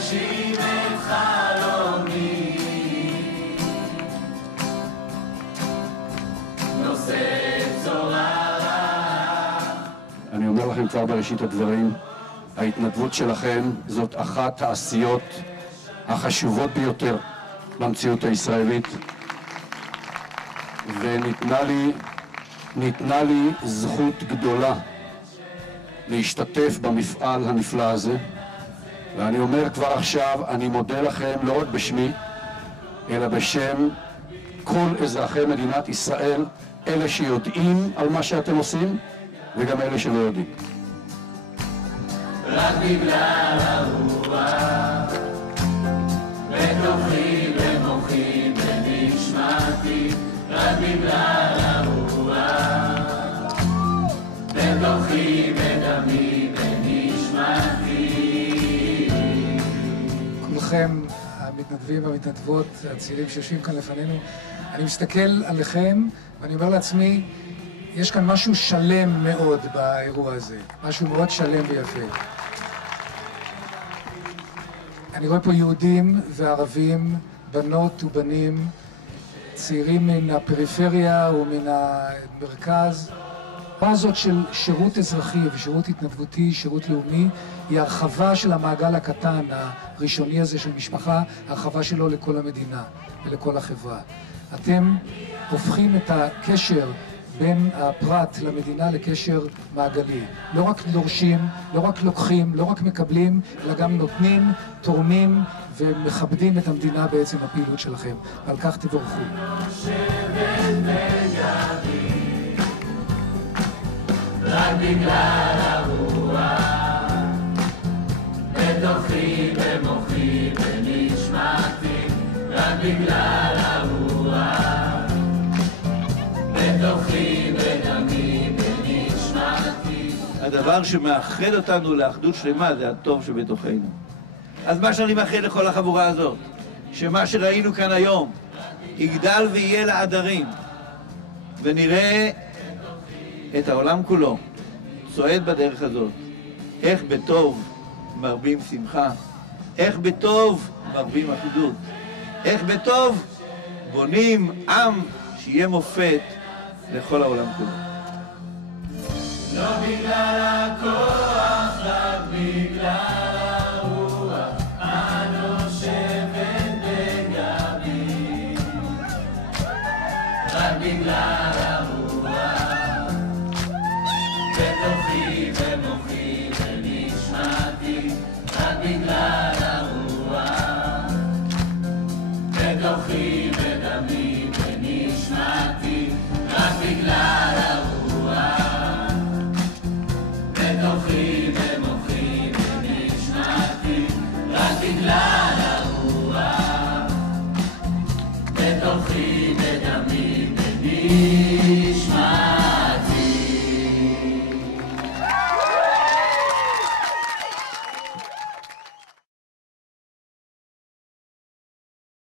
להגשים את חלומי, נושא בשורה רעה. אני אומר לכם כבר בראשית הדברים, ההתנדבות שלכם זאת אחת העשיות החשובות ביותר במציאות הישראלית, וניתנה לי זכות גדולה להשתתף במפעל הנפלא הזה, ואני אומר כבר עכשיו, אני מודה לכם לא רק בשמי, אלא בשם כל אזרחי מדינת ישראל, אלה שיודעים על מה שאתם עושים, וגם אלה שלא יודעים. רק בגלל הרוח, בתוכי, במוחי, בנשמתי, רק בגלל הרוח, בתוכי, בדמי, בנשמתי. כולכם, המתנדבים והמתנדבות, הצעירים שיושבים כאן לפנינו, אני מסתכל עליכם ואני אומר לעצמי, יש כאן משהו שלם מאוד באירוע הזה, משהו מאוד שלם ויפה. אני רואה פה יהודים וערבים, בנות ובנים, צעירים מן הפריפריה ומן המרכז. התופעה הזאת של שירות אזרחי ושירות התנדבותי, שירות לאומי, היא הרחבה של המעגל הקטן, הראשוני הזה של משפחה, הרחבה שלו לכל המדינה ולכל החברה. אתם הופכים את הקשר בין הפרט למדינה לקשר מעגלי. לא רק דורשים, לא רק לוקחים, לא רק מקבלים, אלא גם נותנים, תורמים ומכבדים את המדינה בעצם הפעילות שלכם. ועל כך תבורכו. רק בגלל הרוח, בתוכי, במוחי, בנשמתי, רק בגלל הרוח, בתוכי, בדמי, בנשמתי. הדבר שמאחד אותנו לאחדות שלמה זה הטוב שבתוכנו. אז מה שאני מאחד לכל החבורה הזאת, שמה שראינו כאן היום יגדל ויהיה לעדרים, ונראה את העולם כולו צועד בדרך הזאת. איך בטוב מרבים שמחה, איך בטוב מרבים אחדות, איך בטוב בונים עם שיהיה מופת לכל העולם כולו. לא בגלל הכוח, רק בגלל הרוח הנושבת בגבי, רק בגלל הרוח, בתוכי, במוחי, בנשמתי, רק בגלל הרוח, בתוכי, בדמי, בנשמתי, רק בגלל הרוח, בתוכי, במוחי, בנשמתי, רק בגלל הרוח, בתוכי,